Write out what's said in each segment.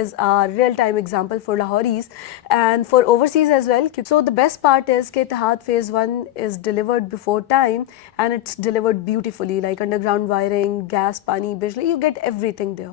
is a real-time example for Lahoris and for overseas as well. So the best part is that Ittihad phase 1 is delivered before time and it's delivered beautifully, like underground wiring, gas, pani, bijli, you get everything there.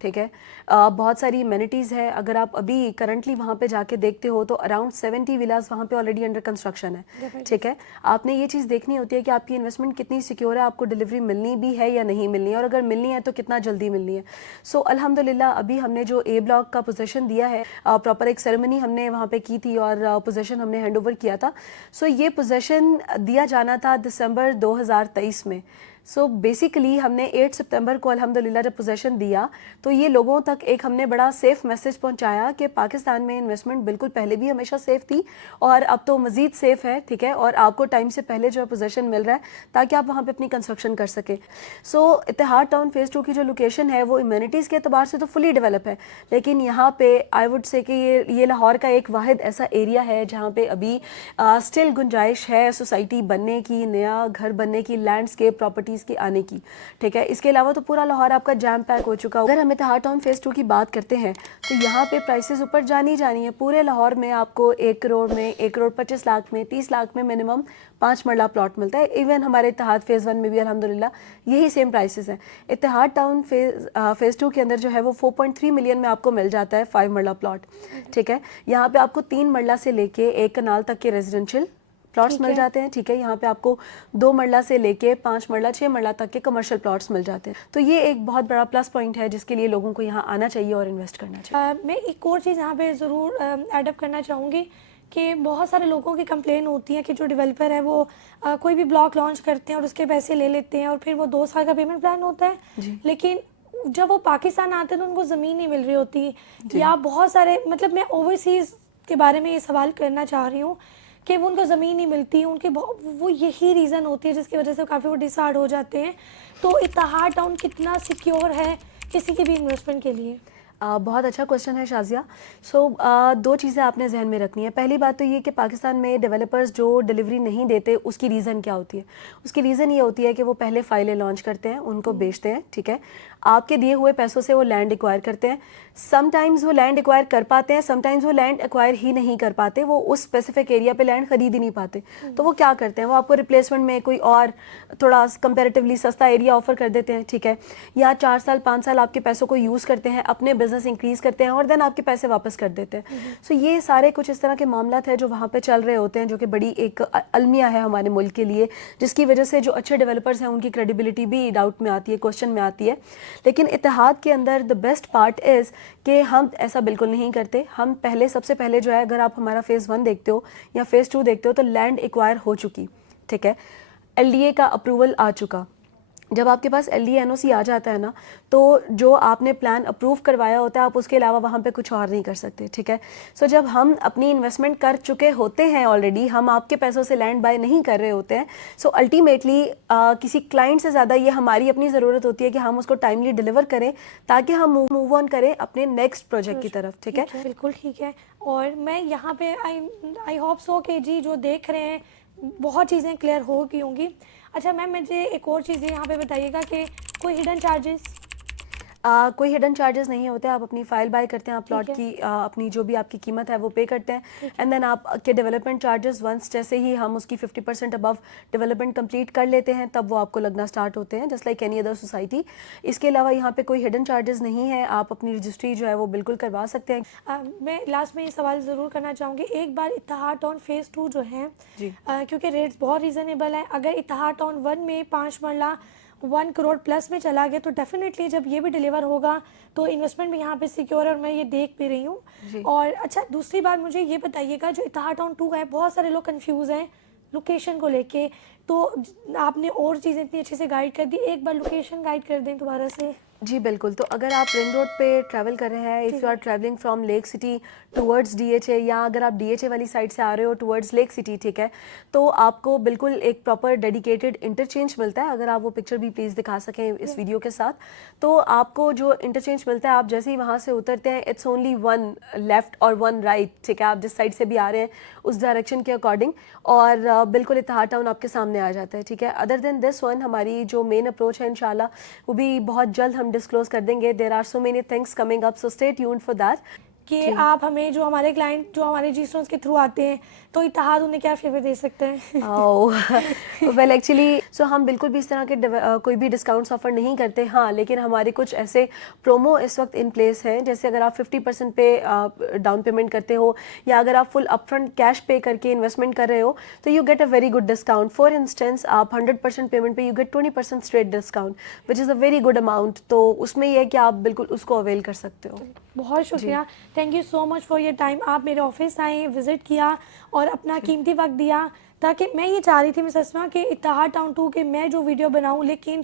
ٹھیک ہے. بہت ساری amenities ہے. اگر آپ ابھی currently وہاں پہ جا کے دیکھتے ہو تو اراؤنڈ 70 ولاز وہاں پہ آلریڈی انڈر کنسٹرکشن ہے. ٹھیک ہے, آپ نے یہ چیز دیکھنی ہوتی ہے کہ آپ کی انویسٹمنٹ کتنی سیکیور ہے, آپ کو ڈلیوری ملنی بھی ہے یا نہیں ملنی ہے, اور اگر ملنی ہے تو کتنا جلدی ملنی ہے. سو الحمد للہ ابھی ہم نے جو اے بلاک کا پوزیشن دیا ہے, پراپر ایک سیریمنی ہم نے وہاں پہ کی تھی اور پوزیشن ہم نے ہینڈ اوور کیا تھا. سو یہ پوزیشن دیا جانا تھا دسمبر 2023 میں. سو بیسیکلی ہم نے 8 سپتمبر کو الحمدللہ جب پوزیشن دیا تو یہ لوگوں تک ایک ہم نے بڑا سیف میسج پہنچایا کہ پاکستان میں انویسٹمنٹ بالکل پہلے بھی ہمیشہ سیف تھی اور اب تو مزید سیف ہے. ٹھیک ہے, اور آپ کو ٹائم سے پہلے جو ہے پوزیشن مل رہا ہے تاکہ آپ وہاں پہ اپنی کنسٹرکشن کر سکیں. سو اتحاد ٹاؤن فیز 2 کی جو لوکیشن ہے وہ ایمینٹیز کے اعتبار سے تو فلی ڈیولپ ہے, لیکن یہاں پہ آئی وڈ سے کہ یہ لاہور کا ایک واحد ایسا ایریا ہے جہاں پہ ابھی اسٹل گنجائش ہے سوسائٹی بننے کی, نیا گھر بننے کی, لینڈسکیپ پراپرٹیز کی آنے کی. ٹھیک ہے, اس کے علاوہ تو پورا لاہور آپ کا جام پیک ہو چکا. اگر ہم اتحاد ٹاؤن فیز 2 کی بات کرتے ہیں تو یہاں پہ پرائسز اوپر جانی ہے. پورے لاہور میں آپ کو 1 کروڑ میں, 1 کروڑ 25 لاکھ میں, 30 لاکھ میں منیمم 5 مرلہ پلاٹ ملتا ہے. ایون ہمارے اتحاد فیز 1 میں بھی الحمدللہ یہی سیم پرائسز ہیں. اتحاد ٹاؤن فیز 2 کے اندر جو ہے وہ 4.3 ملین میں آپ کو مل جاتا ہے 5 مرلہ پلاٹ. ٹھیک ہے, یہاں پہ آپ کو 3 مرلہ سے لے کے 1 کنال تک کے ریزیڈنشیل پلاٹس مل جاتے ہیں. ٹھیک ہے, یہاں پہ آپ کو 2 مرلہ سے لے کے 5 مرلہ 6 مرلہ تک کے کمرشل پلاٹس مل جاتے ہیں. تو یہ ایک بہت بڑا پلس پوائنٹ ہے جس کے لیے لوگوں کو یہاں آنا چاہیے اور انویسٹ کرنا چاہیے. میں ایک اور چیز یہاں پہ ضرور ایڈ اپ کرنا چاہوں گی کہ بہت سارے لوگوں کی کمپلین ہوتی ہے کہ جو ڈیولپر ہے وہ کوئی بھی بلاک لانچ کرتے ہیں اور اس کے پیسے لے لیتے ہیں اور پھر وہ 2 سال کا پیمنٹ پلان ہوتا ہے, لیکن جب وہ پاکستان آتے ہیں تو ان کو زمین نہیں مل رہی ہوتی, یا بہت سارے مطلب میں اوورسیز کے بارے میں یہ سوال کرنا چاہ رہی ہوں کہ وہ ان کو زمین نہیں ملتی, ان کے وہ یہی ریزن ہوتی ہے جس کی وجہ سے کافی وہ ڈسہارڈ ہو جاتے ہیں. تو اتحاد ٹاؤن کتنا سیکیور ہے کسی کی بھی انویسٹمنٹ کے لیے؟ بہت اچھا کوشچن ہے شازیہ. سو 2 چیزیں آپ نے ذہن میں رکھنی ہے. پہلی بات تو یہ کہ پاکستان میں ڈیولپرز جو ڈیلیوری نہیں دیتے اس کی ریزن کیا ہوتی ہے. اس کی ریزن یہ ہوتی ہے کہ وہ پہلے فائلیں لانچ کرتے ہیں, ان کو بیچتے ہیں. ٹھیک ہے, آپ کے دیے ہوئے پیسوں سے وہ لینڈ ایکوائر کرتے ہیں. سم ٹائمز وہ لینڈ ایکوائر کر پاتے ہیں, سم ٹائمز وہ لینڈ ایکوائر ہی نہیں کر پاتے, وہ اس اسپیسیفک ایریا پہ لینڈ خرید ہی نہیں پاتے. تو وہ کیا کرتے ہیں, وہ آپ کو ریپلیسمنٹ میں کوئی اور تھوڑا کمپیریٹیولی سستا ایریا آفر کر دیتے ہیں. ٹھیک ہے, یا 4 سال 5 سال آپ کے پیسوں کو یوز کرتے ہیں, اپنے بزنس انکریز کرتے ہیں اور دین آپ کے پیسے واپس کر دیتے ہیں. سو یہ سارے کچھ اس طرح کے معاملات ہیں جو وہاں پہ چل رہے ہوتے ہیں, جو کہ بڑی ایک المیہ ہے ہمارے ملک کے لیے, جس کی وجہ سے جو اچھے ڈیولپرز ہیں ان کی کریڈیبلٹی بھی ڈاؤٹ میں آتی ہے, کوشچن میں آتی ہے. لیکن اتحاد کے اندر دا بیسٹ پارٹ از کہ ہم ایسا بالکل نہیں کرتے. ہم سب سے پہلے جو ہے, اگر آپ ہمارا فیز 1 دیکھتے ہو یا فیز 2 دیکھتے ہو تو لینڈ ایکوائر ہو چکی. ٹھیک ہے, ایل ڈی اے کا اپروول آ چکا. جب آپ کے پاس ایل ڈی اے این او سی آ جاتا ہے نا, تو جو آپ نے پلان اپروو کروایا ہوتا ہے آپ اس کے علاوہ وہاں پہ کچھ اور نہیں کر سکتے. ٹھیک ہے, سو جب ہم اپنی انویسٹمنٹ کر چکے ہوتے ہیں آلریڈی, ہم آپ کے پیسوں سے لینڈ بائی نہیں کر رہے ہوتے ہیں. سو الٹیمیٹلی کسی کلائنٹ سے زیادہ یہ ہماری اپنی ضرورت ہوتی ہے کہ ہم اس کو ٹائملی ڈلیور کریں تاکہ ہم موو آن کریں اپنے نیکسٹ پروجیکٹ کی طرف. ٹھیک ہے, بالکل ٹھیک ہے. اور میں یہاں پہ آئی ہوپ سو کہ جی جو دیکھ رہے ہیں بہت چیزیں کلیئر ہو گئی ہوں گی. اچھا میم, مجھے ایک اور چیز یہاں پہ بتائیے گا کہ کوئی ہڈن چارجز؟ کوئی ہڈن چارجز نہیں ہوتے. آپ اپنی فائل بائی کرتے ہیں, آپ پلاٹ کی اپنی جو بھی آپ کی قیمت ہے وہ پے کرتے ہیں, اینڈ دین آپ کے ڈیولپمنٹ چارجز ونس جیسے ہی ہم اس کی 50% ابو ڈیولپمنٹ کمپلیٹ کر لیتے ہیں تب وہ آپ کو لگنا اسٹارٹ ہوتے ہیں, just like any other society. اس کے علاوہ یہاں پہ کوئی ہڈن چارجز نہیں ہے, آپ اپنی رجسٹری جو ہے وہ بالکل کروا سکتے ہیں. میں لاسٹ میں یہ سوال ضرور کرنا چاہوں گی, ایک بار اتحاد ٹاؤن فیز 2 جو ہے, کیونکہ ریٹس بہت ریزنیبل ہیں, اگر اتحاد ٹاؤن 1 میں 5 مرلہ 1 کروڑ پلس میں چلا گیا تو ڈیفینیٹلی جب یہ بھی ڈیلیور ہوگا تو انویسٹمنٹ بھی یہاں پہ سیکیور ہے, اور میں یہ دیکھ بھی رہی ہوں. اور اچھا دوسری بات مجھے یہ بتائیے گا, جو اتحاد ٹاؤن 2 ہے بہت سارے لوگ کنفیوز ہیں لوکیشن کو لے کے, تو آپ نے اور چیزیں اتنی اچھے سے گائیڈ کر دی, ایک بار لوکیشن گائیڈ کر دیں دوبارہ سے. جی بالکل. تو اگر آپ رنگ روڈ پہ ٹریول کر رہے ہیں, if you are travelling from lake city towards D H A, یا اگر آپ ڈی ایچ اے والی سائڈ سے آ رہے ہو ٹورڈز لیک سٹی, ٹھیک ہے, تو آپ کو بالکل ایک پراپر ڈیڈیکیٹڈ انٹرچینج ملتا ہے. اگر آپ وہ پکچر بھی پلیز دکھا سکیں اس ویڈیو کے ساتھ, تو آپ کو جو انٹرچینج ملتا ہے, آپ جیسے ہی وہاں سے اترتے ہیں اٹس اونلی 1 لیفٹ اور 1 رائٹ. ٹھیک ہے, آپ جس سائڈ سے بھی آ رہے ہیں اس ڈائریکشن کے اکارڈنگ, اور بالکل اتحاد ٹاؤن آپ کے سامنے آ جاتا ہے. ٹھیک ہے, ادر دین دس ون ہماری جو مین اپروچ ہے انشاءاللہ وہ بھی بہت جلد ہم ڈسکلوز کر دیں گے. There are so many things coming up, so stay tuned for that. کہ آپ ہمیں جو ہمارے کلائنٹ جو ہمارے جی اسٹونس کے تھرو آتے ہیں تو اتحاد انہیں کیا فیور دے سکتے ہیں؟ ویل ایکچولی سو ہم بالکل بھی اس طرح کے کوئی بھی ڈسکاؤنٹس آفر نہیں کرتے. ہاں لیکن ہمارے کچھ ایسے پرومو اس وقت ان پلیس ہیں, جیسے اگر آپ 50% پہ ڈاؤن پیمنٹ کرتے ہو یا اگر آپ فل اپ فرنٹ کیش پے کر کے انویسٹمنٹ کر رہے ہو تو you get a very good discount. For instance آپ 100% پیمنٹ پہ you get 20% straight discount which is a very good amount. تو اس میں یہ ہے کہ آپ بالکل اس کو اویل کر سکتے ہو. بہت شکریہ, thank you so much for your time. آپ میرے آفس آئیں, وزٹ کیا اور اپنا قیمتی وقت دیا, تاکہ میں یہ چاہ رہی تھی مس اسما کہ اتحاد ٹاؤن 2 کہ میں جو ویڈیو بناؤں, لیکن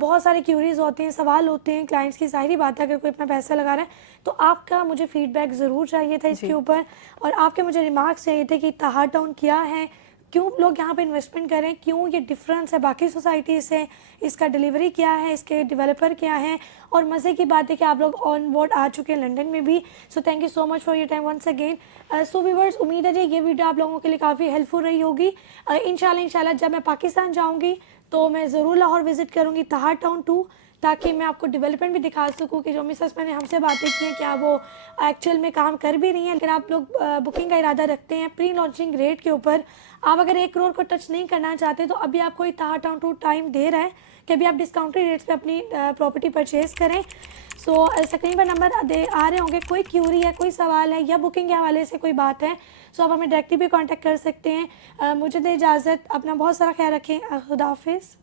بہت سارے کیوریز ہوتے ہیں, سوال ہوتے ہیں کلائنٹس کی, ظاہری بات ہے اگر کوئی اپنا پیسہ لگا رہا ہے تو آپ کا مجھے فیڈ بیک ضرور چاہیے تھا اس کے اوپر, اور آپ کے مجھے ریمارکس چاہیے تھے کہ اتحاد ٹاؤن کیا ہے, کیوں لوگ یہاں پہ انویسٹمنٹ کریں, کیوں یہ ڈفرینس ہے باقی سوسائٹی سے, اس کا ڈیلیوری کیا ہے, اس کے ڈیولپر کیا ہیں, اور مزے کی بات ہے کہ آپ لوگ آن بورڈ آ چکے ہیں لنڈن میں بھی. So thank you so much for your time once again. So viewers, امید ہے یہ ویڈیو آپ لوگوں کے لیے کافی ہیلپ فل رہی ہوگی. انشاءاللہ جب میں پاکستان جاؤں گی تو میں ضرور لاہور وزٹ کروں گی اتحاد ٹاؤن 2, تاکہ میں آپ کو ڈیولپمنٹ بھی دکھا سکوں کہ جو مس اسما نے ہم سے باتیں کی ہیں کیا وہ ایکچوئل میں کام کر بھی رہی ہیں. لیکن آپ لوگ بکنگ کا ارادہ رکھتے ہیں پری لانچنگ ریٹ کے اوپر, آپ اگر 1 کروڑ کو ٹچ نہیں کرنا چاہتے تو ابھی آپ کو اتحاد ٹاؤن 2 ٹائم دے رہا ہے کہ ابھی آپ ڈسکاؤنٹڈ ریٹس پہ اپنی پراپرٹی پرچیز کریں. سو اسکرین پر نمبر آ رہے ہوں گے, کوئی کیوری ہے, کوئی سوال ہے یا بکنگ کے حوالے سے کوئی بات ہے, سو آپ ہمیں ڈائریکٹلی بھی کانٹیکٹ کر سکتے ہیں. مجھے دے اجازت, اپنا بہت سارا خیال رکھیں, خدا حافظ.